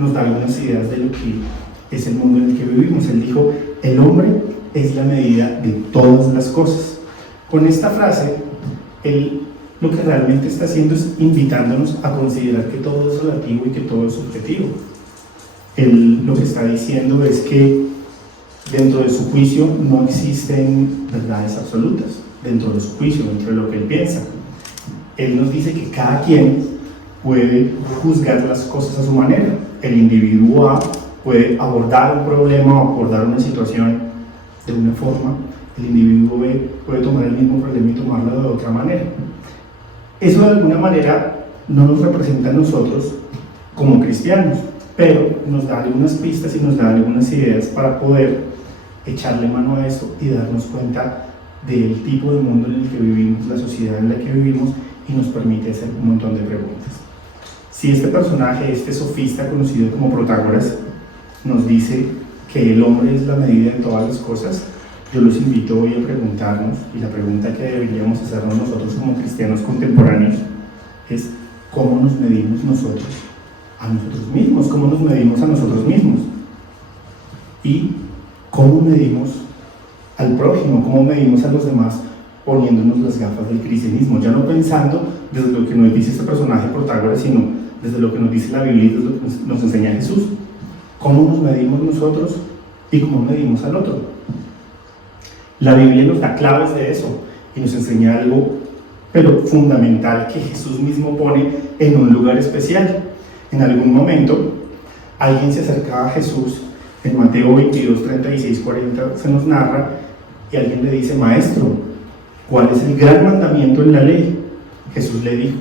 nos da algunas ideas de lo que es el mundo en el que vivimos. Él dijo, el hombre es la medida de todas las cosas. Con esta frase, él lo que realmente está haciendo es invitándonos a considerar que todo es relativo y que todo es subjetivo. Él lo que está diciendo es que dentro de su juicio no existen verdades absolutas, dentro de su juicio, dentro de lo que él piensa. Él nos dice que cada quien puede juzgar las cosas a su manera. El individuo A puede abordar un problema o abordar una situación de una forma, el individuo B puede tomar el mismo problema y tomarlo de otra manera. Eso de alguna manera no nos representa a nosotros como cristianos, pero nos da algunas pistas y nos da algunas ideas para poder echarle mano a eso y darnos cuenta del tipo de mundo en el que vivimos, la sociedad en la que vivimos, y nos permite hacer un montón de preguntas. Si este personaje, este sofista conocido como Protágoras, nos dice que el hombre es la medida de todas las cosas, yo los invito hoy a preguntarnos, y la pregunta que deberíamos hacernos nosotros como cristianos contemporáneos es: ¿cómo nos medimos nosotros a nosotros mismos? ¿Cómo nos medimos a nosotros mismos? Y ¿cómo medimos al prójimo? ¿Cómo medimos a los demás poniéndonos las gafas del cristianismo? Ya no pensando desde lo que nos dice este personaje Protágoras, sino desde lo que nos dice la Biblia y desde lo que nos enseña Jesús. ¿Cómo nos medimos nosotros y cómo medimos al otro? La Biblia nos da claves de eso y nos enseña algo, pero fundamental, que Jesús mismo pone en un lugar especial. En algún momento, alguien se acercaba a Jesús, en Mateo 22, 36, 40 se nos narra, y alguien le dice: Maestro, ¿cuál es el gran mandamiento en la ley? Jesús le dijo: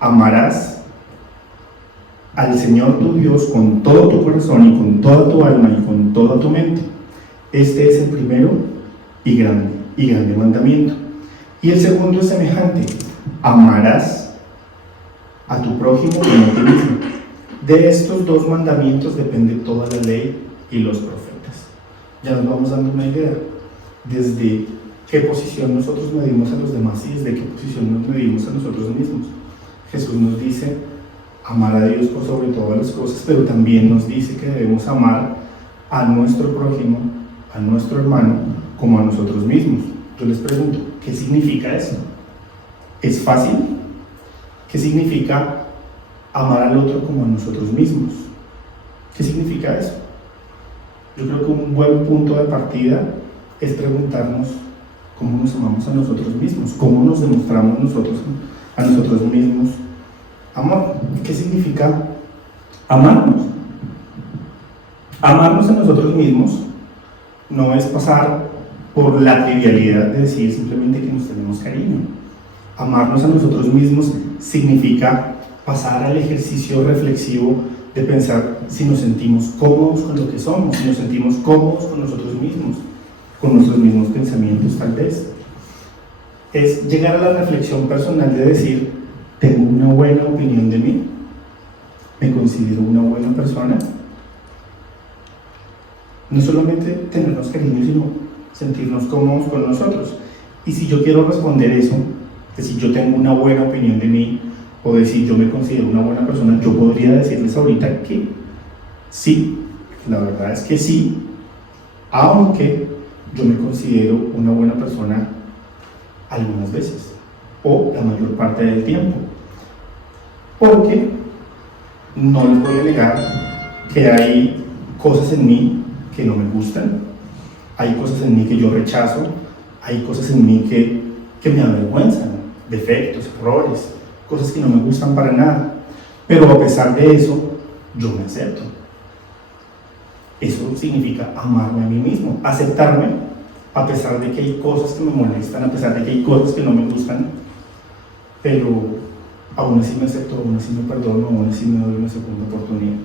amarás al Señor tu Dios con todo tu corazón y con toda tu alma y con toda tu mente. Este es el primero y grande mandamiento. Y el segundo es semejante: amarás a tu prójimo como a ti mismo. De estos dos mandamientos depende toda la ley y los profetas. Ya nos vamos dando una idea desde qué posición nosotros medimos a los demás y desde qué posición nos medimos a nosotros mismos. Jesús nos dice amar a Dios por sobre todas las cosas, pero también nos dice que debemos amar a nuestro prójimo, a nuestro hermano, como a nosotros mismos. Yo les pregunto, ¿qué significa eso? ¿Es fácil? ¿Qué significa amar al otro como a nosotros mismos? ¿Qué significa eso? Yo creo que un buen punto de partida es preguntarnos cómo nos amamos a nosotros mismos, cómo nos demostramos nosotros a nosotros mismos amor. ¿Qué significa amarnos? Amarnos a nosotros mismos no es pasar por la trivialidad de decir simplemente que nos tenemos cariño. Amarnos a nosotros mismos significa pasar al ejercicio reflexivo de pensar si nos sentimos cómodos con lo que somos, si nos sentimos cómodos con nosotros mismos, con nuestros mismos pensamientos tal vez. Es llegar a la reflexión personal de decir: ¿tengo una buena opinión de mí? ¿Me considero una buena persona? No solamente tenernos cariño, sino sentirnos cómodos con nosotros. Y si yo quiero responder eso, decir yo tengo una buena opinión de mí, o decir yo me considero una buena persona, yo podría decirles ahorita que sí, la verdad es que sí, aunque yo me considero una buena persona algunas veces, o la mayor parte del tiempo, porque no les voy a negar que hay cosas en mí que no me gustan, hay cosas en mí que yo rechazo, hay cosas en mí que me avergüenzan, defectos, errores, cosas que no me gustan para nada, pero a pesar de eso, yo me acepto. Eso significa amarme a mí mismo, aceptarme a pesar de que hay cosas que me molestan, a pesar de que hay cosas que no me gustan, pero aún así me acepto, aún así me perdono, aún así me doy una segunda oportunidad.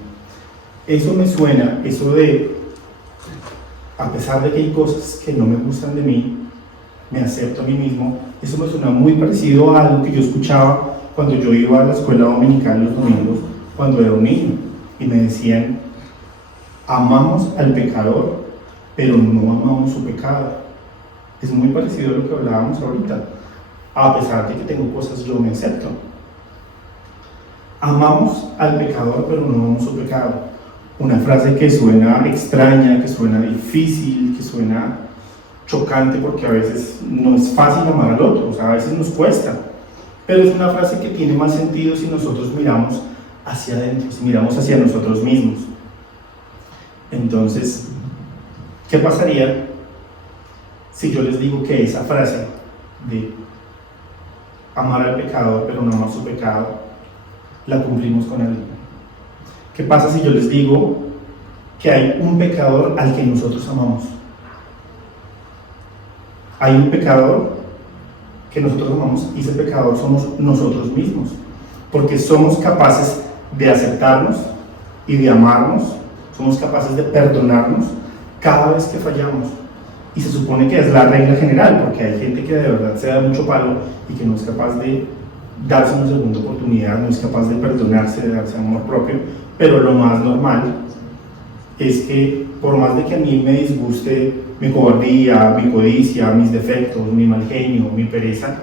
Eso me suena, eso de, a pesar de que hay cosas que no me gustan de mí, me acepto a mí mismo, eso me suena muy parecido a algo que yo escuchaba cuando yo iba a la escuela dominical los domingos, cuando era un niño, y me decían: amamos al pecador, pero no amamos su pecado. Es muy parecido a lo que hablábamos ahorita. A pesar de que tengo cosas, yo me acepto. amamos al pecador, pero no amamos su pecado. Una frase que suena extraña, que suena difícil, que suena chocante, porque a veces no es fácil amar al otro, o sea, a veces nos cuesta, pero es una frase que tiene más sentido si nosotros miramos hacia adentro, si miramos hacia nosotros mismos. Entonces, ¿qué pasaría si yo les digo que esa frase de amar al pecador pero no amar su pecado la cumplimos con él? ¿Qué pasa si yo les digo que hay un pecador al que nosotros amamos? Hay un pecador que nosotros amamos y ese pecador somos nosotros mismos, porque somos capaces de aceptarnos y de amarnos, somos capaces de perdonarnos cada vez que fallamos. Y se supone que es la regla general, porque hay gente que de verdad se da mucho palo y que no es capaz de darse una segunda oportunidad, no es capaz de perdonarse, de darse amor propio, pero lo más normal es que por más de que a mí me disguste mi cobardía, mi codicia, mis defectos, mi mal genio, mi pereza,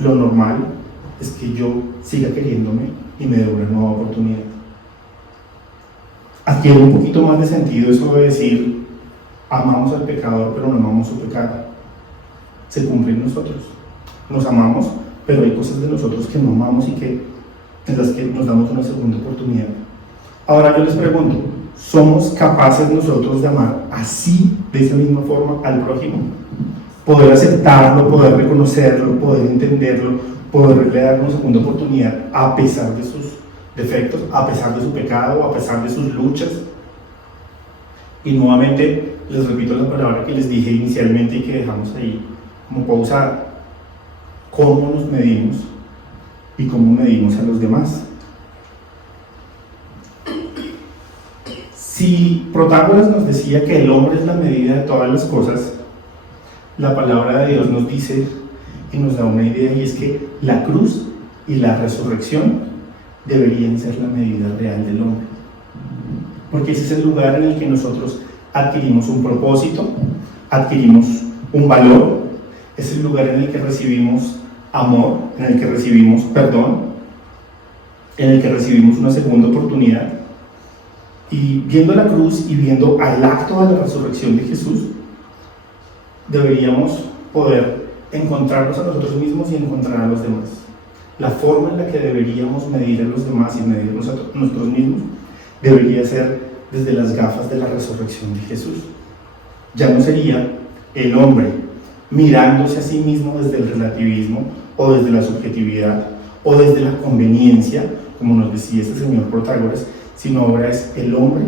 lo normal es que yo siga queriéndome y me dé una nueva oportunidad. Adquiere un poquito más de sentido eso de decir amamos al pecador pero no amamos su pecado. Se cumple en nosotros. Nos amamos, pero hay cosas de nosotros que no amamos y que en las que nos damos una segunda oportunidad. Ahora yo les pregunto, ¿somos capaces nosotros de amar así, de esa misma forma, al prójimo? Poder aceptarlo, poder reconocerlo, poder entenderlo, poderle dar una segunda oportunidad a pesar de sus defectos, a pesar de su pecado, a pesar de sus luchas. Y nuevamente les repito la palabra que les dije inicialmente y que dejamos ahí como pausada: ¿cómo nos medimos y cómo medimos a los demás? Si Protágoras nos decía que el hombre es la medida de todas las cosas, la palabra de Dios nos dice y nos da una idea, y es que la cruz y la resurrección deberían ser la medida real del hombre, porque ese es el lugar en el que nosotros adquirimos un propósito, adquirimos un valor, es el lugar en el que recibimos amor, en el que recibimos perdón, en el que recibimos una segunda oportunidad. Y viendo la cruz y viendo el acto de la resurrección de Jesús, deberíamos poder encontrarnos a nosotros mismos y encontrar a los demás. La forma en la que deberíamos medir a los demás y medirnos a nosotros mismos debería ser desde las gafas de la resurrección de Jesús. Ya no sería el hombre mirándose a sí mismo desde el relativismo o desde la subjetividad o desde la conveniencia, como nos decía este señor Protágoras, sino ahora es el hombre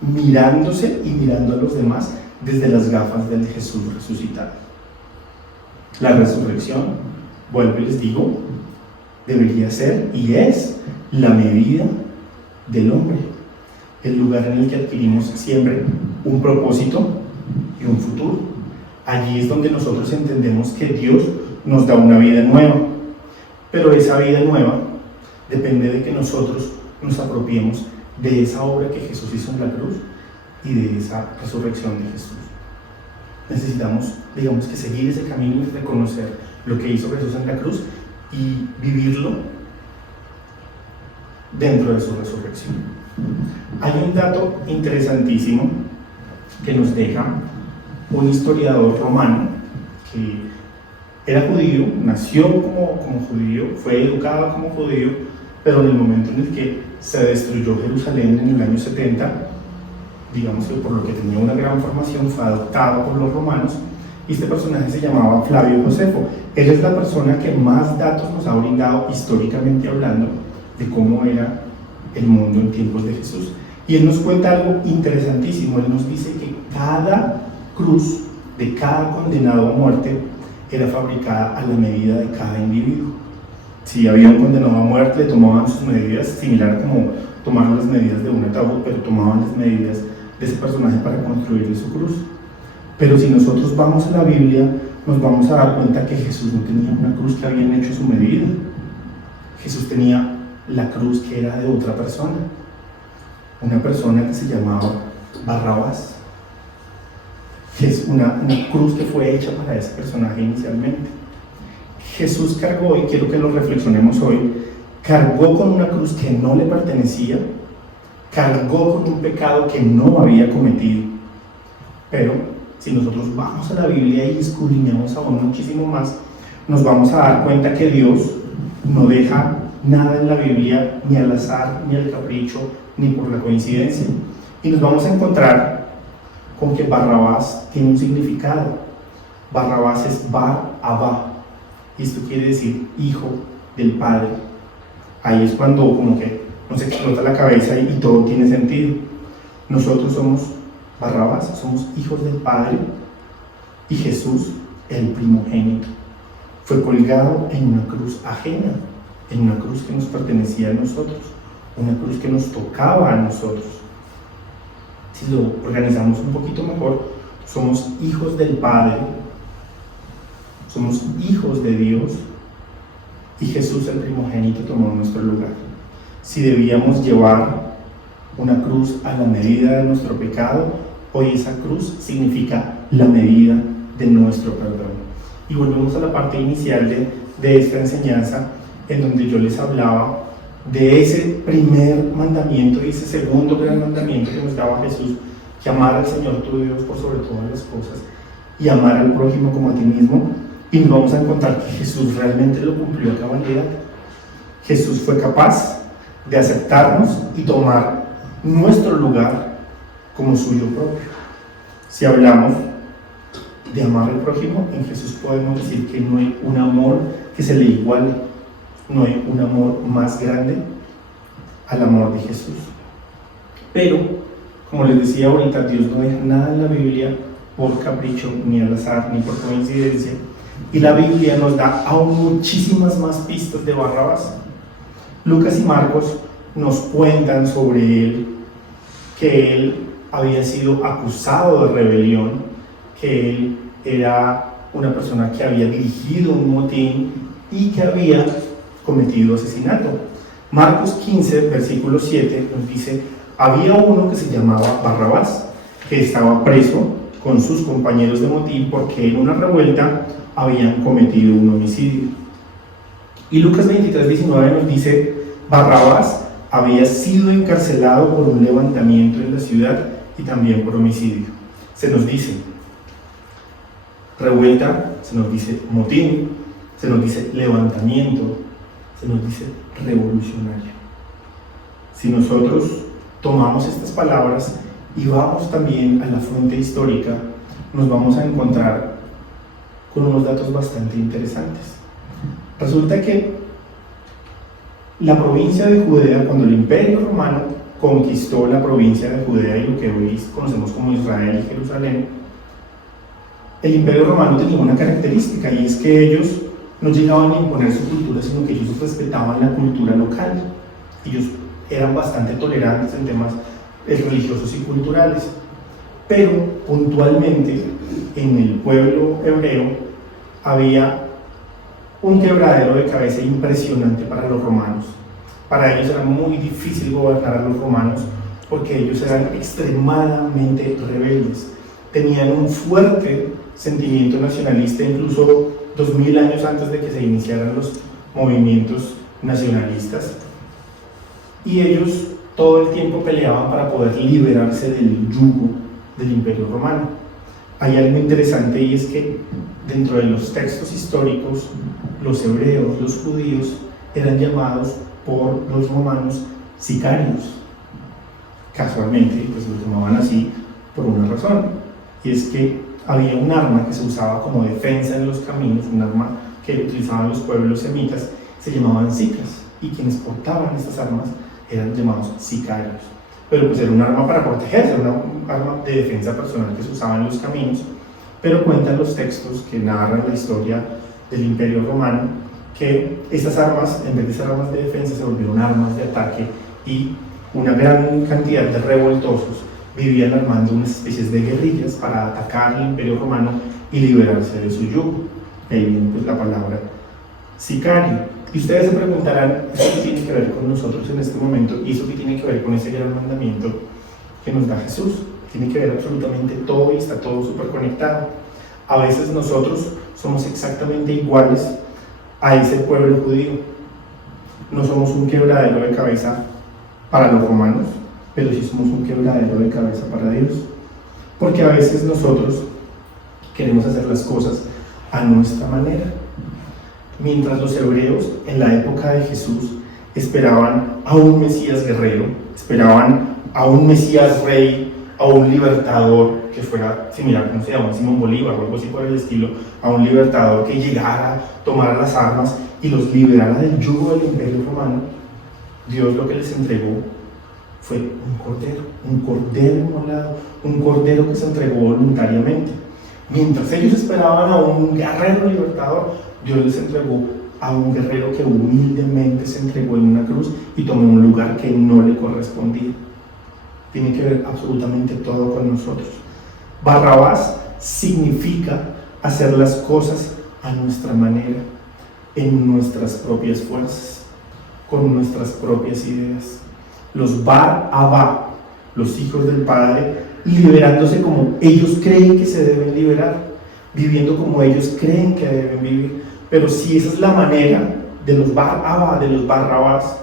mirándose y mirando a los demás desde las gafas del Jesús resucitado. La resurrección, vuelvo y les digo, debería ser y es la medida del hombre, el lugar en el que adquirimos siempre un propósito y un futuro. Allí es donde nosotros entendemos que Dios nos da una vida nueva, pero esa vida nueva depende de que nosotros nos apropiemos de esa obra que Jesús hizo en la cruz y de esa resurrección de Jesús. Necesitamos, digamos, que seguir ese camino y reconocer lo que hizo Jesús en la cruz y vivirlo dentro de su resurrección. Hay un dato interesantísimo que nos deja un historiador romano que era judío, nació como judío, fue educado como judío, pero en el momento en el que se destruyó Jerusalén en el año 70, digamos que por lo que tenía una gran formación, fue adoptado por los romanos, y este personaje se llamaba Flavio Josefo. Él es la persona que más datos nos ha brindado históricamente hablando de cómo era el mundo en tiempos de Jesús. Y él nos cuenta algo interesantísimo. Él nos dice que cada cruz de cada condenado a muerte era fabricada a la medida de cada individuo. Si había un condenado a muerte, le tomaban sus medidas, similar a como tomaron las medidas de un ataúd, pero tomaban las medidas de ese personaje para construirle su cruz. Pero si nosotros vamos a la Biblia, nos vamos a dar cuenta que Jesús no tenía una cruz que habían hecho a su medida. Jesús tenía la cruz que era de otra persona, una persona que se llamaba Barrabás, que es una cruz que fue hecha para ese personaje inicialmente. Jesús cargó, y quiero que lo reflexionemos hoy, cargó con una cruz que no le pertenecía, cargó con un pecado que no había cometido. Pero si nosotros vamos a la Biblia y escudriñamos aún muchísimo más, nos vamos a dar cuenta que Dios no deja nada en la Biblia ni al azar, ni al capricho, ni por la coincidencia. Y nos vamos a encontrar con que Barrabás tiene un significado. Barrabás es Bar Abba, y esto quiere decir hijo del Padre. Ahí es cuando como que nos explota la cabeza y todo tiene sentido. Nosotros somos Barrabás, somos hijos del Padre, y Jesús, el primogénito, fue colgado en una cruz ajena, en una cruz que nos pertenecía a nosotros, una cruz que nos tocaba a nosotros. Si lo organizamos un poquito mejor, somos hijos del Padre, somos hijos de Dios, y Jesús, el primogénito, tomó nuestro lugar. Si debíamos llevar una cruz a la medida de nuestro pecado, hoy esa cruz significa la medida de nuestro perdón. Y volvemos a la parte inicial de esta enseñanza, en donde yo les hablaba de ese primer mandamiento y ese segundo gran mandamiento que nos daba Jesús, que amar al Señor tu Dios por sobre todas las cosas y amar al prójimo como a ti mismo. Y nos vamos a encontrar que Jesús realmente lo cumplió a cabalidad. Jesús fue capaz de aceptarnos y tomar nuestro lugar como suyo propio. Si hablamos de amar al prójimo, en Jesús podemos decir que no hay un amor que se le iguale, no hay un amor más grande al amor de Jesús. Pero, como les decía ahorita, Dios no deja nada en la Biblia por capricho, ni al azar, ni por coincidencia. Y la Biblia nos da aún muchísimas más pistas de Barrabás. Lucas y Marcos nos cuentan sobre él, que él había sido acusado de rebelión, que él era una persona que había dirigido un motín y que había cometido asesinato. Marcos 15, versículo 7 nos dice: había uno que se llamaba Barrabás, que estaba preso con sus compañeros de motín porque en una revuelta habían cometido un homicidio. Y Lucas 23, 19 nos dice: Barrabás había sido encarcelado por un levantamiento en la ciudad y también por homicidio. Se nos dice revuelta, se nos dice motín, se nos dice levantamiento, se nos dice revolucionario. Si nosotros tomamos estas palabras y vamos también a la fuente histórica, nos vamos a encontrar con unos datos bastante interesantes. Resulta que la provincia de Judea, cuando el Imperio Romano conquistó la provincia de Judea y lo que hoy conocemos como Israel y Jerusalén, el Imperio Romano tenía una característica, y es que ellos no llegaban a imponer su cultura, sino que ellos respetaban la cultura local. Ellos eran bastante tolerantes en temas religiosos y culturales, pero puntualmente en el pueblo hebreo había un quebradero de cabeza impresionante para los romanos. Para ellos era muy difícil gobernar a los romanos porque ellos eran extremadamente rebeldes, tenían un fuerte sentimiento nacionalista, incluso 2000 años antes de que se iniciaran los movimientos nacionalistas, y ellos todo el tiempo peleaban para poder liberarse del yugo del Imperio Romano. Hay algo interesante, y es que dentro de los textos históricos, los hebreos, los judíos, eran llamados por los romanos sicarios. Casualmente, pues los llamaban así por una razón, y es que había un arma que se usaba como defensa en los caminos, un arma que utilizaban los pueblos semitas, se llamaban sicas, y quienes portaban estas armas eran llamados sicarios. Pero pues era un arma para protegerse, una arma de defensa personal que se usaba en los caminos. Pero cuentan los textos que narran la historia del Imperio Romano que estas armas, en vez de ser armas de defensa, se volvieron armas de ataque, y una gran cantidad de revoltosos vivían armando unas especies de guerrillas para atacar al Imperio Romano y liberarse de su yugo. Ahí viene pues la palabra sicario. Y ustedes se preguntarán, ¿eso qué tiene que ver con nosotros en este momento? ¿Y eso qué tiene que ver con ese gran mandamiento que nos da Jesús? Tiene que ver absolutamente todo, y está todo súper conectado. A veces nosotros somos exactamente iguales a ese pueblo judío. no somos un quebradero de cabeza para los romanos, pero sí somos un quebradero de cabeza para Dios. Porque a veces nosotros queremos hacer las cosas a nuestra manera. Mientras los hebreos en la época de Jesús esperaban a un Mesías guerrero, esperaban a un Mesías rey, a un libertador que fuera similar, ¿cómo se llama? Simón Bolívar o algo así por el estilo, a un libertador que llegara, tomara las armas y los liberara del yugo del imperio romano. Dios lo que les entregó fue un cordero inmolado, un cordero que se entregó voluntariamente. Mientras ellos esperaban a un guerrero libertador, Dios les entregó a un guerrero que humildemente se entregó en una cruz y tomó un lugar que no le correspondía. Tiene que ver absolutamente todo con nosotros. Barrabás significa hacer las cosas a nuestra manera, en nuestras propias fuerzas, con nuestras propias ideas. Los Bar Abba, los hijos del Padre, liberándose como ellos creen que se deben liberar, viviendo como ellos creen que deben vivir. Pero si esa es la manera de los Bar Abba, de los Barrabás,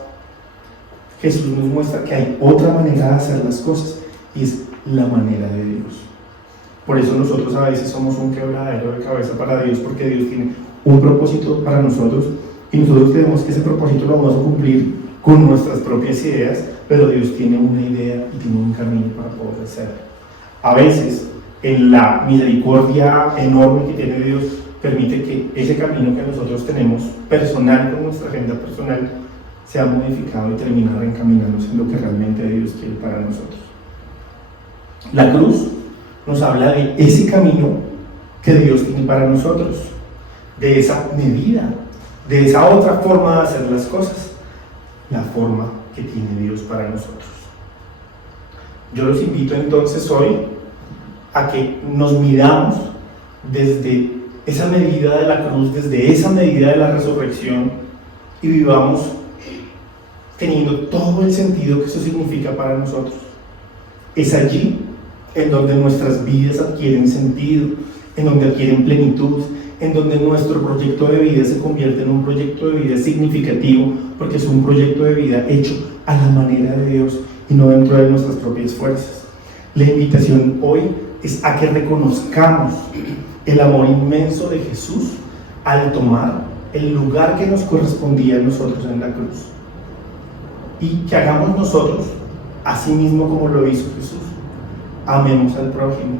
Jesús nos muestra que hay otra manera de hacer las cosas y es la manera de Dios. Por eso nosotros a veces somos un quebradero de cabeza para Dios, porque Dios tiene un propósito para nosotros y nosotros creemos que ese propósito lo vamos a cumplir con nuestras propias ideas, pero Dios tiene una idea y tiene un camino para poder hacerlo. A veces, en la misericordia enorme que tiene Dios, permite que ese camino que nosotros tenemos personal, con nuestra agenda personal, sea modificado y termina reencaminándose en lo que realmente Dios quiere para nosotros. La cruz nos habla de ese camino que Dios tiene para nosotros, de esa medida, de esa otra forma de hacer las cosas, la forma que tiene Dios para nosotros. Yo los invito entonces hoy a que nos midamos desde esa medida de la cruz, desde esa medida de la resurrección, y vivamos teniendo todo el sentido que eso significa para nosotros. Es allí en donde nuestras vidas adquieren sentido, en donde adquieren plenitud, en donde nuestro proyecto de vida se convierte en un proyecto de vida significativo, porque es un proyecto de vida hecho a la manera de Dios y no dentro de nuestras propias fuerzas. La invitación hoy es a que reconozcamos el amor inmenso de Jesús al tomar el lugar que nos correspondía a nosotros en la cruz, y que hagamos nosotros así mismo como lo hizo Jesús. Amemos al prójimo,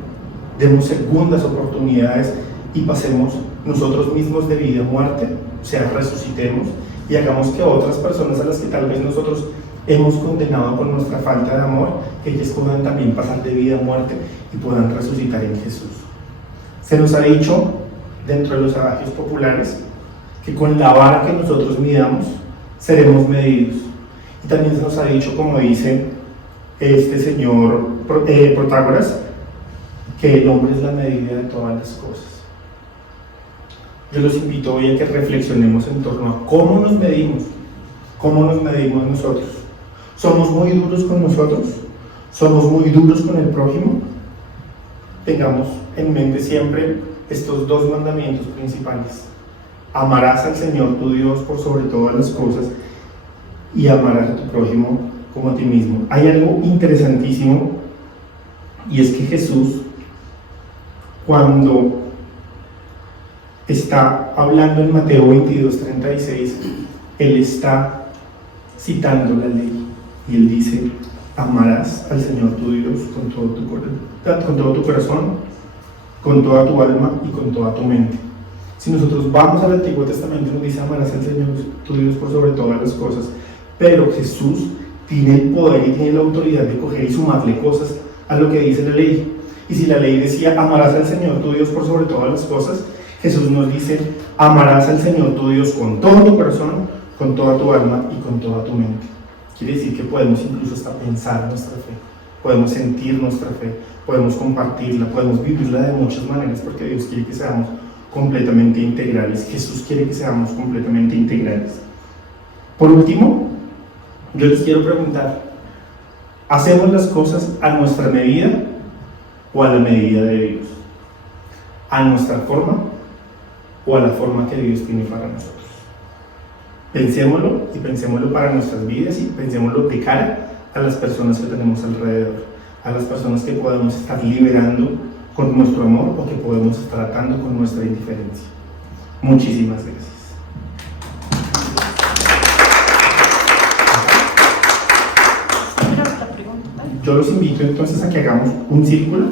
demos segundas oportunidades y pasemos nosotros mismos de vida a muerte, o sea, resucitemos y hagamos que otras personas a las que tal vez nosotros hemos condenado por nuestra falta de amor, que ellas puedan también pasar de vida a muerte y puedan resucitar en Jesús. Se nos ha dicho dentro de los adagios populares que con la vara que nosotros midamos seremos medidos, y también se nos ha dicho, como dice este señor Protágoras, que el hombre es la medida de todas las cosas. Yo los invito hoy a que reflexionemos en torno a cómo nos medimos nosotros. ¿Somos muy duros con nosotros? ¿Somos muy duros con el prójimo? Tengamos en mente siempre estos dos mandamientos principales: amarás al Señor tu Dios por sobre todas las cosas y amarás a tu prójimo como a ti mismo. Hay algo interesantísimo, y es que Jesús, cuando está hablando en Mateo 22:36, Él está citando la ley y Él dice: amarás al Señor tu Dios con todo tu corazón, con toda tu alma y con toda tu mente. Si nosotros vamos al Antiguo Testamento, nos dice: amarás al Señor tu Dios por sobre todas las cosas, pero Jesús tiene el poder y tiene la autoridad de coger y sumarle cosas a lo que dice la ley. Y si la ley decía: amarás al Señor tu Dios por sobre todas las cosas, Jesús nos dice: amarás al Señor tu Dios con todo tu corazón, con toda tu alma y con toda tu mente. Quiere decir que podemos incluso hasta pensar nuestra fe, podemos sentir nuestra fe, podemos compartirla, podemos vivirla de muchas maneras, porque Dios quiere que seamos completamente integrales. Jesús quiere que seamos completamente integrales. Por último, yo les quiero preguntar: ¿hacemos las cosas a nuestra medida o a la medida de Dios? ¿A nuestra forma o a la forma que Dios tiene para nosotros? Pensémoslo y pensémoslo para nuestras vidas y pensémoslo de cara a las personas que tenemos alrededor, a las personas que podemos estar liberando con nuestro amor o que podemos estar tratando con nuestra indiferencia. Muchísimas gracias. Yo los invito entonces a que hagamos un círculo